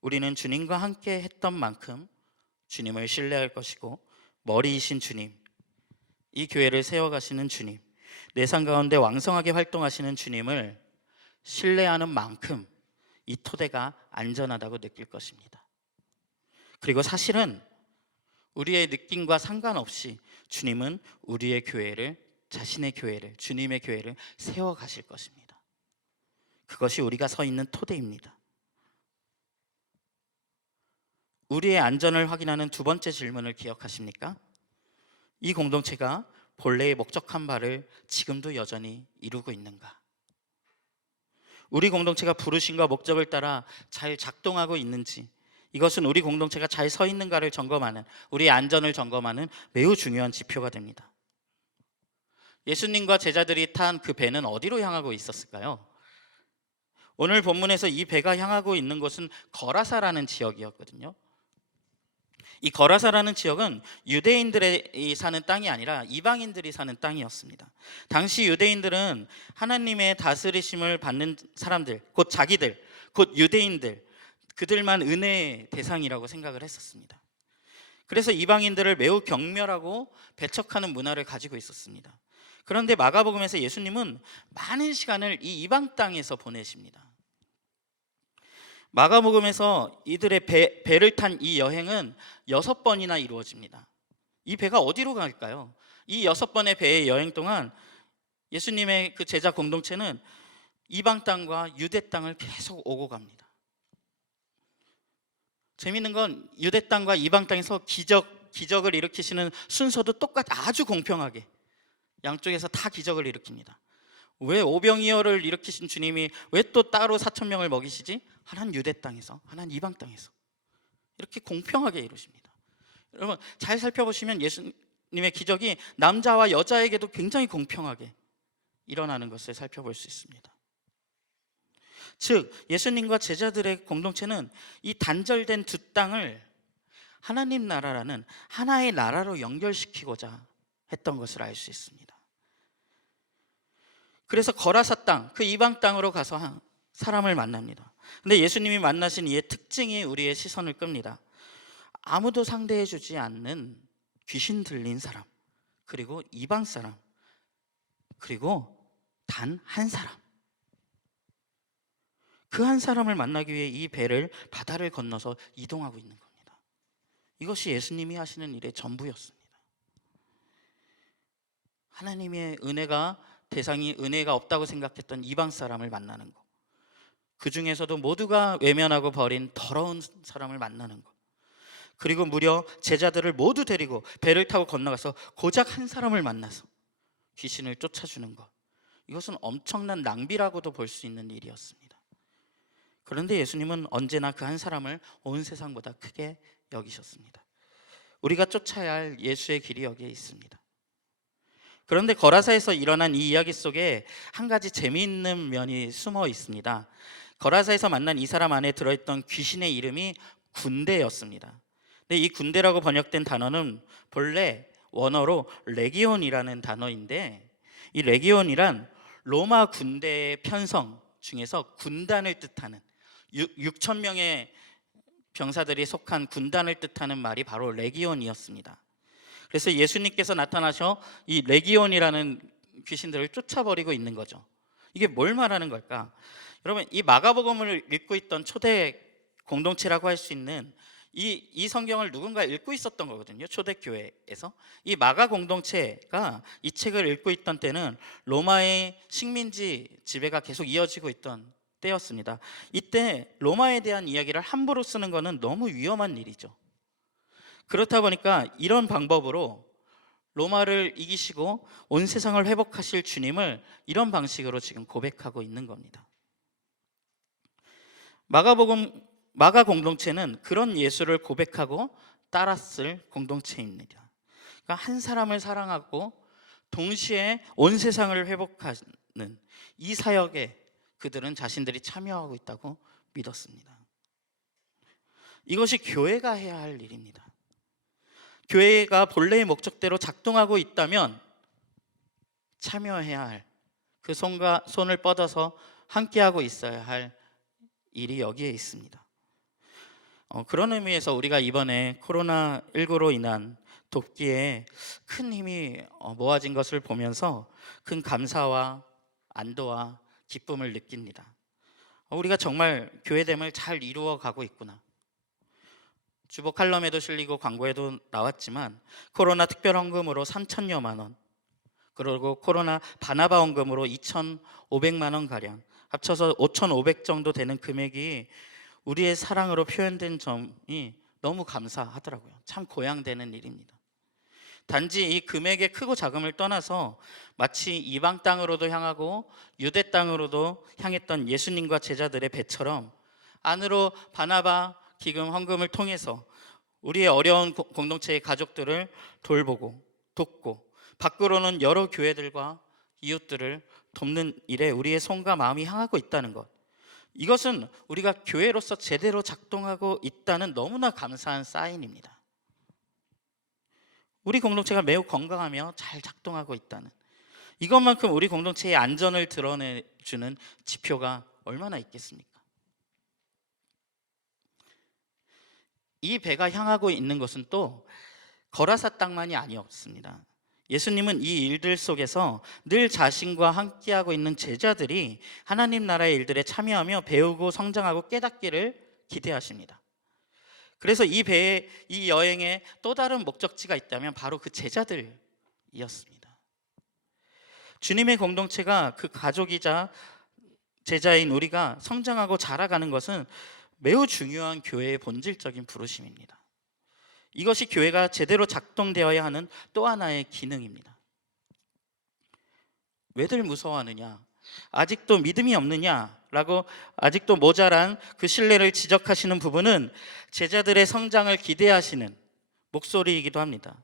우리는 주님과 함께 했던 만큼 주님을 신뢰할 것이고, 머리이신 주님, 이 교회를 세워가시는 주님, 내 삶 가운데 왕성하게 활동하시는 주님을 신뢰하는 만큼 이 토대가 안전하다고 느낄 것입니다. 그리고 사실은 우리의 느낌과 상관없이 주님은 우리의 교회를, 자신의 교회를, 주님의 교회를 세워가실 것입니다. 그것이 우리가 서 있는 토대입니다. 우리의 안전을 확인하는 두 번째 질문을 기억하십니까? 이 공동체가 본래의 목적한 바를 지금도 여전히 이루고 있는가? 우리 공동체가 부르심과 목적을 따라 잘 작동하고 있는지, 이것은 우리 공동체가 잘 서 있는가를 점검하는, 우리의 안전을 점검하는 매우 중요한 지표가 됩니다. 예수님과 제자들이 탄 그 배는 어디로 향하고 있었을까요? 오늘 본문에서 이 배가 향하고 있는 곳은 거라사라는 지역이었거든요. 이 거라사라는 지역은 유대인들이 사는 땅이 아니라 이방인들이 사는 땅이었습니다. 당시 유대인들은 하나님의 다스리심을 받는 사람들, 곧 자기들, 곧 유대인들, 그들만 은혜의 대상이라고 생각을 했었습니다. 그래서 이방인들을 매우 경멸하고 배척하는 문화를 가지고 있었습니다. 그런데 마가복음에서 예수님은 많은 시간을 이 이방 땅에서 보내십니다. 마가복음에서 이들의 배를 탄 이 여행은 6번이나 이루어집니다. 이 배가 어디로 갈까요? 이 6번의 배의 여행 동안 예수님의 그 제자 공동체는 이방 땅과 유대 땅을 계속 오고 갑니다. 재밌는 건 유대 땅과 이방 땅에서 기적을 일으키시는 순서도 아주 공평하게 양쪽에서 다 기적을 일으킵니다. 왜 오병이어를 일으키신 주님이 왜 또 따로 4,000명을 먹이시지? 하나는 유대 땅에서, 하나는 이방 땅에서 이렇게 공평하게 이루십니다. 여러분 잘 살펴보시면 예수님의 기적이 남자와 여자에게도 굉장히 공평하게 일어나는 것을 살펴볼 수 있습니다. 즉 예수님과 제자들의 공동체는 이 단절된 두 땅을 하나님 나라라는 하나의 나라로 연결시키고자 했던 것을 알 수 있습니다. 그래서 거라사 땅, 그 이방 땅으로 가서 사람을 만납니다. 근데 예수님이 만나신 이의 특징이 우리의 시선을 끕니다. 아무도 상대해 주지 않는 귀신 들린 사람, 그리고 이방 사람, 그리고 단 한 사람, 그 한 사람을 만나기 위해 이 배를 바다를 건너서 이동하고 있는 겁니다. 이것이 예수님이 하시는 일의 전부였습니다. 하나님의 대상이 은혜가 없다고 생각했던 이방 사람을 만나는 것, 그 중에서도 모두가 외면하고 버린 더러운 사람을 만나는 것, 그리고 무려 제자들을 모두 데리고 배를 타고 건너가서 고작 한 사람을 만나서 귀신을 쫓아주는 것, 이것은 엄청난 낭비라고도 볼 수 있는 일이었습니다. 그런데 예수님은 언제나 그 한 사람을 온 세상보다 크게 여기셨습니다. 우리가 쫓아야 할 예수의 길이 여기에 있습니다. 그런데 거라사에서 일어난 이 이야기 속에 한 가지 재미있는 면이 숨어 있습니다. 거라사에서 만난 이 사람 안에 들어있던 귀신의 이름이 군대였습니다. 근데 이 군대라고 번역된 단어는 본래 원어로 레기온이라는 단어인데, 이 레기온이란 로마 군대의 편성 중에서 군단을 뜻하는 6천 명의 병사들이 속한 군단을 뜻하는 말이 바로 레기온이었습니다. 그래서 예수님께서 나타나셔 이 레기온이라는 귀신들을 쫓아버리고 있는 거죠. 이게 뭘 말하는 걸까? 여러분, 이 마가복음을 읽고 있던 초대 공동체라고 할 수 있는 이 성경을 누군가 읽고 있었던 거거든요. 초대교회에서. 이 마가 공동체가 이 책을 읽고 있던 때는 로마의 식민지 지배가 계속 이어지고 있던 때였습니다. 이때 로마에 대한 이야기를 함부로 쓰는 것은 너무 위험한 일이죠. 그렇다 보니까 이런 방법으로 로마를 이기시고 온 세상을 회복하실 주님을 이런 방식으로 지금 고백하고 있는 겁니다. 마가 공동체는 그런 예수를 고백하고 따랐을 공동체입니다. 그러니까 한 사람을 사랑하고 동시에 온 세상을 회복하는 이 사역에 그들은 자신들이 참여하고 있다고 믿었습니다. 이것이 교회가 해야 할 일입니다. 교회가 본래의 목적대로 작동하고 있다면 참여해야 할, 그 손을 뻗어서 함께하고 있어야 할 일이 여기에 있습니다. 그런 의미에서 우리가 이번에 코로나19로 인한 돕기에 큰 힘이 모아진 것을 보면서 큰 감사와 안도와 기쁨을 느낍니다. 우리가 정말 교회됨을 잘 이루어가고 있구나. 주보 칼럼에도 실리고 광고에도 나왔지만 코로나 특별 헌금으로 3천여만 원, 그리고 코로나 바나바 헌금으로 2,500만 원 가량, 합쳐서 5,500 정도 되는 금액이 우리의 사랑으로 표현된 점이 너무 감사하더라고요. 참 고향되는 일입니다. 단지 이 금액의 크고 작음을 떠나서 마치 이방 땅으로도 향하고 유대 땅으로도 향했던 예수님과 제자들의 배처럼 안으로 바나바 기금 헌금을 통해서 우리의 어려운 공동체의 가족들을 돌보고 돕고, 밖으로는 여러 교회들과 이웃들을 돕는 일에 우리의 손과 마음이 향하고 있다는 것, 이것은 우리가 교회로서 제대로 작동하고 있다는 너무나 감사한 사인입니다. 우리 공동체가 매우 건강하며 잘 작동하고 있다는, 이것만큼 우리 공동체의 안전을 드러내주는 지표가 얼마나 있겠습니까? 이 배가 향하고 있는 것은 또 거라사 땅만이 아니었습니다. 예수님은 이 일들 속에서 늘 자신과 함께하고 있는 제자들이 하나님 나라의 일들에 참여하며 배우고 성장하고 깨닫기를 기대하십니다. 그래서 이 여행에 또 다른 목적지가 있다면 바로 그 제자들이었습니다. 주님의 공동체가 그 가족이자 제자인 우리가 성장하고 자라가는 것은 매우 중요한 교회의 본질적인 부르심입니다. 이것이 교회가 제대로 작동되어야 하는 또 하나의 기능입니다. 왜들 무서워하느냐? 아직도 믿음이 없느냐? 라고 아직도 모자란 그 신뢰를 지적하시는 부분은 제자들의 성장을 기대하시는 목소리이기도 합니다.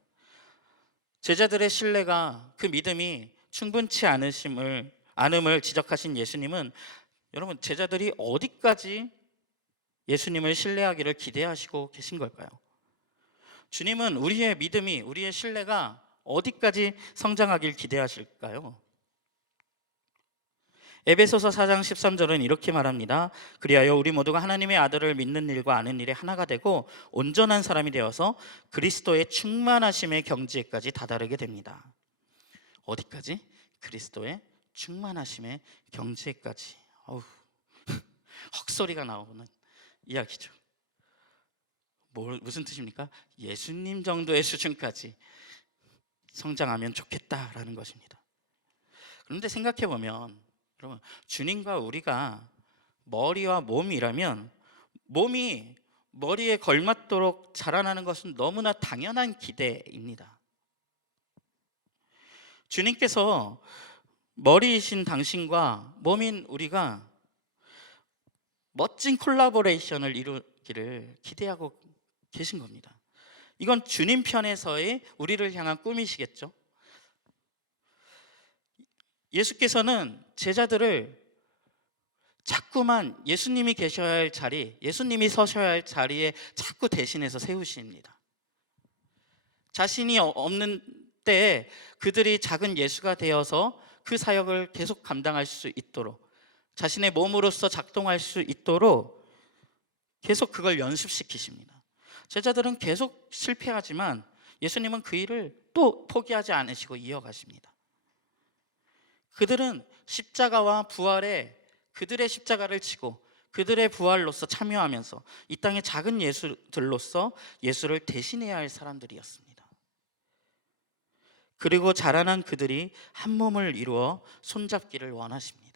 제자들의 신뢰가, 그 믿음이 충분치 않음을 지적하신 예수님은, 여러분, 제자들이 어디까지 예수님을 신뢰하기를 기대하시고 계신 걸까요? 주님은 우리의 믿음이, 우리의 신뢰가 어디까지 성장하길 기대하실까요? 에베소서 4장 13절은 이렇게 말합니다. 그리하여 우리 모두가 하나님의 아들을 믿는 일과 아는 일에 하나가 되고 온전한 사람이 되어서 그리스도의 충만하심의 경지에까지 다다르게 됩니다. 어디까지? 그리스도의 충만하심의 경지에까지. 헉소리가 나오는 이야기죠. 무슨 뜻입니까? 예수님 정도의 수준까지 성장하면 좋겠다라는 것입니다. 그런데 생각해 보면, 여러분, 주님과 우리가 머리와 몸이라면 몸이 머리에 걸맞도록 자라나는 것은 너무나 당연한 기대입니다. 주님께서 머리이신 당신과 몸인 우리가 멋진 콜라보레이션을 이루기를 기대하고 계신 겁니다. 이건 주님 편에서의 우리를 향한 꿈이시겠죠. 예수께서는 제자들을 자꾸만 예수님이 계셔야 할 자리, 예수님이 서셔야 할 자리에 자꾸 대신해서 세우십니다. 자신이 없는 때에 그들이 작은 예수가 되어서 그 사역을 계속 감당할 수 있도록, 자신의 몸으로서 작동할 수 있도록 계속 그걸 연습시키십니다. 제자들은 계속 실패하지만 예수님은 그 일을 또 포기하지 않으시고 이어가십니다. 그들은 십자가와 부활에 그들의 십자가를 지고 그들의 부활로서 참여하면서 이 땅의 작은 예수들로서 예수를 대신해야 할 사람들이었습니다. 그리고 자라난 그들이 한 몸을 이루어 손잡기를 원하십니다.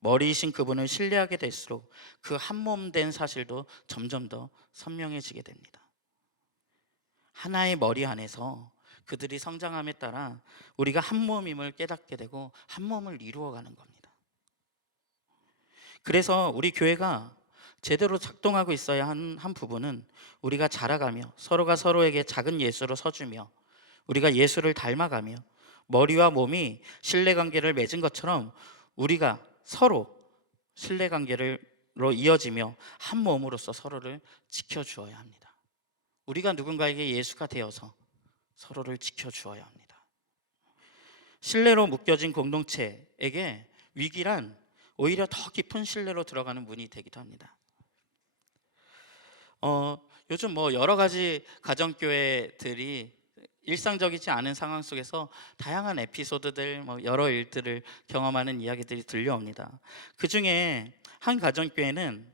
머리이신 그분을 신뢰하게 될수록 그 한 몸 된 사실도 점점 더 선명해지게 됩니다. 하나의 머리 안에서 그들이 성장함에 따라 우리가 한 몸임을 깨닫게 되고 한 몸을 이루어가는 겁니다. 그래서 우리 교회가 제대로 작동하고 있어야 하는 한 부분은 우리가 자라가며 서로가 서로에게 작은 예수로 서주며 우리가 예수를 닮아가며 머리와 몸이 신뢰관계를 맺은 것처럼 우리가 서로 신뢰관계로 이어지며 한 몸으로서 서로를 지켜주어야 합니다. 우리가 누군가에게 예수가 되어서 서로를 지켜주어야 합니다. 신뢰로 묶여진 공동체에게 위기란 오히려 더 깊은 신뢰로 들어가는 문이 되기도 합니다. 요즘 여러 가지 가정교회들이 일상적이지 않은 상황 속에서 다양한 에피소드들, 여러 일들을 경험하는 이야기들이 들려옵니다. 그 중에 한 가정교회는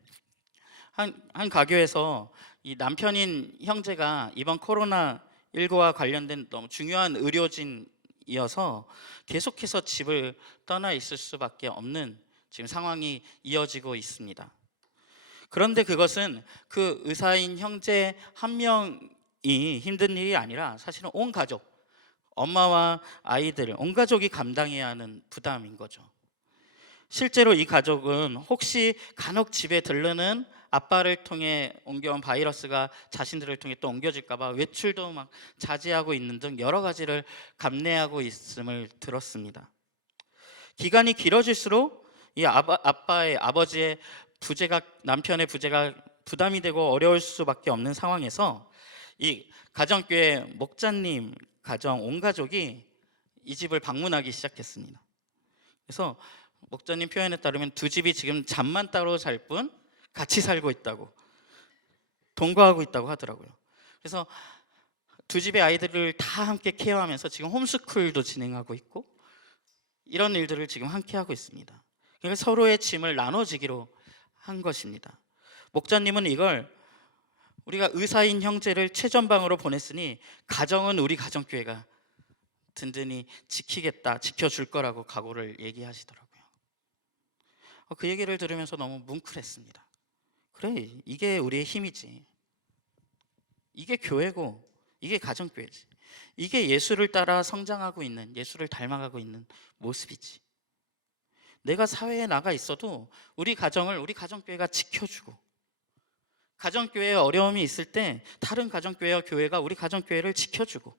한 가교에서 이 남편인 형제가 이번 코로나19와 관련된 너무 중요한 의료진이어서 계속해서 집을 떠나 있을 수밖에 없는 지금 상황이 이어지고 있습니다. 그런데 그것은 그 의사인 형제 한 명이 힘든 일이 아니라 사실은 온 가족, 엄마와 아이들, 온 가족이 감당해야 하는 부담인 거죠. 실제로 이 가족은 혹시 간혹 집에 들르는 아빠를 통해 옮겨온 바이러스가 자신들을 통해 또 옮겨질까 봐 외출도 막 자제하고 있는 등 여러 가지를 감내하고 있음을 들었습니다. 기간이 길어질수록 이 아버지의 부재가, 남편의 부재가 부담이 되고 어려울 수밖에 없는 상황에서 이 가정교회 목자님 가정 온 가족이 이 집을 방문하기 시작했습니다. 그래서 목자님 표현에 따르면 두 집이 지금 잠만 따로 잘 뿐 같이 살고 있다고, 동거하고 있다고 하더라고요. 그래서 두 집의 아이들을 다 함께 케어하면서 지금 홈스쿨도 진행하고 있고 이런 일들을 지금 함께 하고 있습니다. 그러니까 서로의 짐을 나눠지기로 한 것입니다. 목자님은 이걸 우리가 의사인 형제를 최전방으로 보냈으니 가정은 우리 가정교회가 든든히 지키겠다, 지켜줄 거라고 각오를 얘기하시더라고요. 그 얘기를 들으면서 너무 뭉클했습니다. 그래, 이게 우리의 힘이지. 이게 교회고 이게 가정교회지. 이게 예수를 따라 성장하고 있는, 예수를 닮아가고 있는 모습이지. 내가 사회에 나가 있어도 우리 가정을 우리 가정교회가 지켜주고, 가정교회에 어려움이 있을 때 다른 가정교회와 교회가 우리 가정교회를 지켜주고,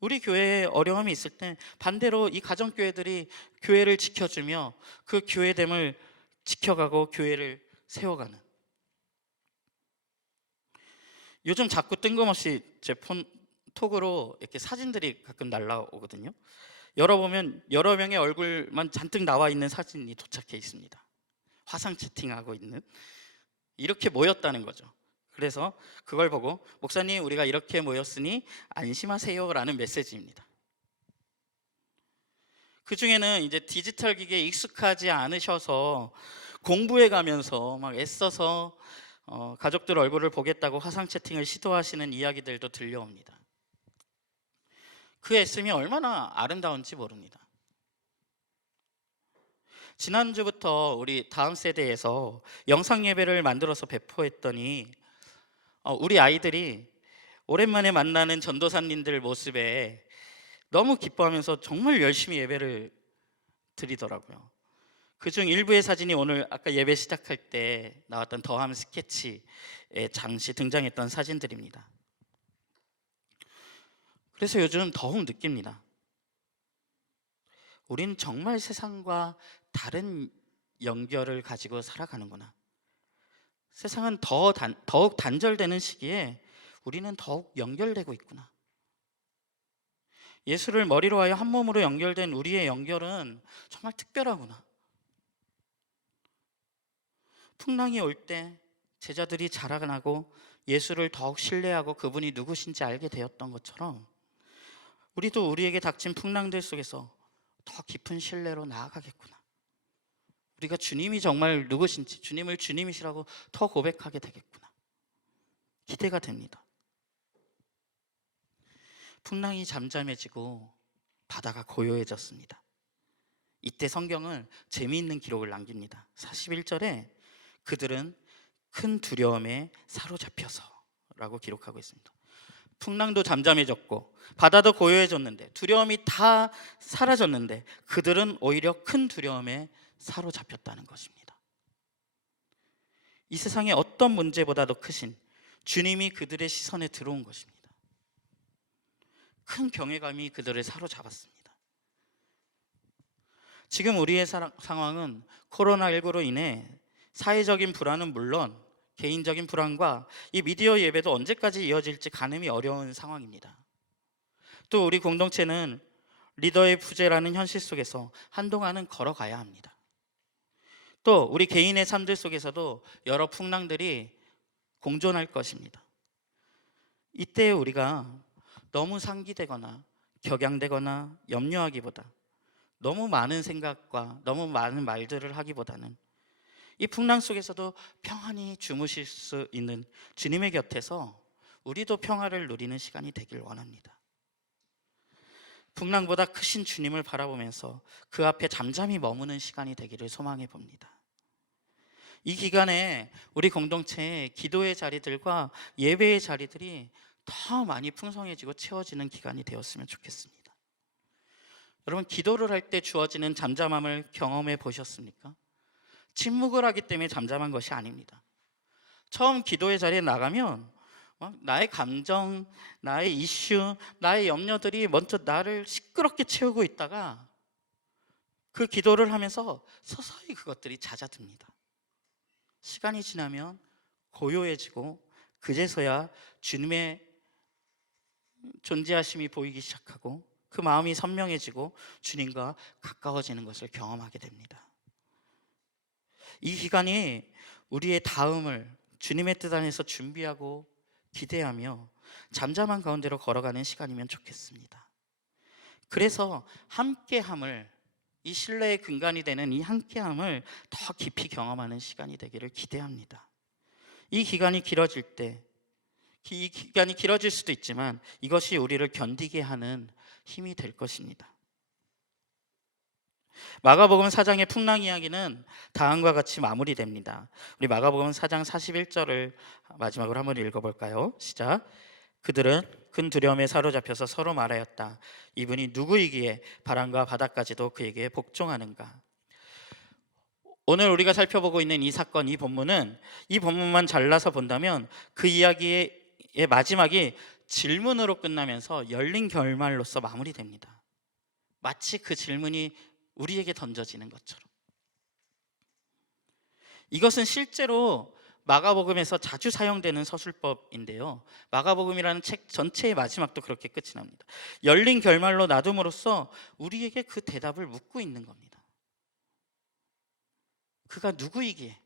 우리 교회에 어려움이 있을 때 반대로 이 가정교회들이 교회를 지켜주며 그 교회됨을 지켜가고 교회를 세워가는. 요즘 자꾸 뜬금없이 제 톡으로 이렇게 사진들이 가끔 날라오거든요. 열어보면 여러 명의 얼굴만 잔뜩 나와 있는 사진이 도착해 있습니다. 화상 채팅하고 있는, 이렇게 모였다는 거죠. 그래서 그걸 보고 목사님 우리가 이렇게 모였으니 안심하세요 라는 메시지입니다. 그 중에는 이제 디지털 기기에 익숙하지 않으셔서 공부해 가면서 막 애써서 가족들 얼굴을 보겠다고 화상 채팅을 시도하시는 이야기들도 들려옵니다. 그 애씀이 얼마나 아름다운지 모릅니다. 지난주부터 우리 다음 세대에서 영상 예배를 만들어서 배포했더니 우리 아이들이 오랜만에 만나는 전도사님들 모습에 너무 기뻐하면서 정말 열심히 예배를 드리더라고요. 그중 일부의 사진이 오늘 아까 예배 시작할 때 나왔던 더함 스케치에 잠시 등장했던 사진들입니다. 그래서 요즘 더욱 느낍니다. 우린 정말 세상과 다른 연결을 가지고 살아가는구나. 세상은 더욱 단절되는 시기에 우리는 더욱 연결되고 있구나. 예수를 머리로 하여 한 몸으로 연결된 우리의 연결은 정말 특별하구나. 풍랑이 올 때 제자들이 자라나고 예수를 더욱 신뢰하고 그분이 누구신지 알게 되었던 것처럼 우리도 우리에게 닥친 풍랑들 속에서 더 깊은 신뢰로 나아가겠구나. 우리가 주님이 정말 누구신지, 주님을 주님이시라고 더 고백하게 되겠구나. 기대가 됩니다. 풍랑이 잠잠해지고 바다가 고요해졌습니다. 이때 성경은 재미있는 기록을 남깁니다. 41절에 그들은 큰 두려움에 사로잡혀서 라고 기록하고 있습니다. 풍랑도 잠잠해졌고 바다도 고요해졌는데 두려움이 다 사라졌는데 그들은 오히려 큰 두려움에 사로잡혔다는 것입니다. 이 세상의 어떤 문제보다도 크신 주님이 그들의 시선에 들어온 것입니다. 큰 경외감이 그들을 사로잡았습니다. 지금 우리의 상황은 코로나19로 인해 사회적인 불안은 물론 개인적인 불안과 이 미디어 예배도 언제까지 이어질지 가늠이 어려운 상황입니다. 또 우리 공동체는 리더의 부재라는 현실 속에서 한동안은 걸어가야 합니다. 또 우리 개인의 삶들 속에서도 여러 풍랑들이 공존할 것입니다. 이때 우리가 너무 상기되거나 격양되거나 염려하기보다 너무 많은 생각과 너무 많은 말들을 하기보다는 이 풍랑 속에서도 평안히 주무실 수 있는 주님의 곁에서 우리도 평화를 누리는 시간이 되길 원합니다. 풍랑보다 크신 주님을 바라보면서 그 앞에 잠잠히 머무는 시간이 되기를 소망해 봅니다. 이 기간에 우리 공동체의 기도의 자리들과 예배의 자리들이 더 많이 풍성해지고 채워지는 기간이 되었으면 좋겠습니다. 여러분, 기도를 할 때 주어지는 잠잠함을 경험해 보셨습니까? 침묵을 하기 때문에 잠잠한 것이 아닙니다. 처음 기도의 자리에 나가면 나의 감정, 나의 이슈, 나의 염려들이 먼저 나를 시끄럽게 채우고 있다가 그 기도를 하면서 서서히 그것들이 잦아듭니다. 시간이 지나면 고요해지고 그제서야 주님의 존재하심이 보이기 시작하고 그 마음이 선명해지고 주님과 가까워지는 것을 경험하게 됩니다. 이 기간이 우리의 다음을 주님의 뜻 안에서 준비하고 기대하며 잠잠한 가운데로 걸어가는 시간이면 좋겠습니다. 그래서 함께함을, 이 신뢰의 근간이 되는 이 함께함을 더 깊이 경험하는 시간이 되기를 기대합니다. 이 기간이 길어질 때, 이 기간이 길어질 수도 있지만 이것이 우리를 견디게 하는 힘이 될 것입니다. 마가복음 4장의 풍랑 이야기는 다음과 같이 마무리됩니다. 우리 마가복음 4장 41절을 마지막으로 한번 읽어볼까요? 시작. 그들은 큰 두려움에 사로잡혀서 서로 말하였다. 이분이 누구이기에 바람과 바다까지도 그에게 복종하는가? 오늘 우리가 살펴보고 있는 이 사건, 이 본문은 이 본문만 잘라서 본다면 그 이야기의 마지막이 질문으로 끝나면서 열린 결말로서 마무리됩니다. 마치 그 질문이 우리에게 던져지는 것처럼. 이것은 실제로 마가복음에서 자주 사용되는 서술법인데요, 마가복음이라는 책 전체의 마지막도 그렇게 끝이 납니다. 열린 결말로 놔둠으로써 우리에게 그 대답을 묻고 있는 겁니다. 그가 누구이기에?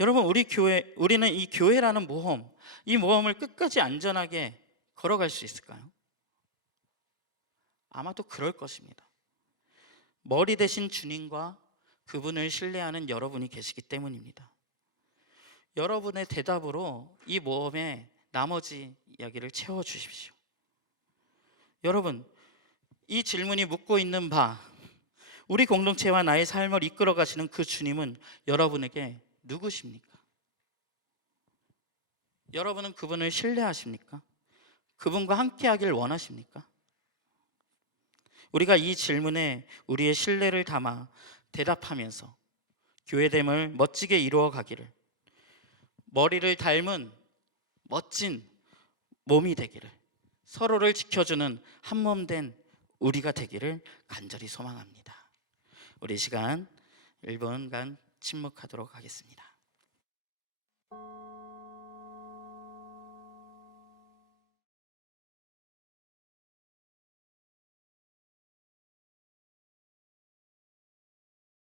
여러분, 우리는 이 교회라는 모험, 이 모험을 끝까지 안전하게 걸어갈 수 있을까요? 아마도 그럴 것입니다. 머리 대신 주님과 그분을 신뢰하는 여러분이 계시기 때문입니다. 여러분의 대답으로 이 모험의 나머지 이야기를 채워주십시오. 여러분, 이 질문이 묻고 있는 바, 우리 공동체와 나의 삶을 이끌어 가시는 그 주님은 여러분에게 누구십니까? 여러분은 그분을 신뢰하십니까? 그분과 함께하길 원하십니까? 우리가 이 질문에 우리의 신뢰를 담아 대답하면서 교회됨을 멋지게 이루어 가기를, 머리를 닮은 멋진 몸이 되기를, 서로를 지켜주는 한몸된 우리가 되기를 간절히 소망합니다. 우리 시간 1분간 침묵하도록 하겠습니다.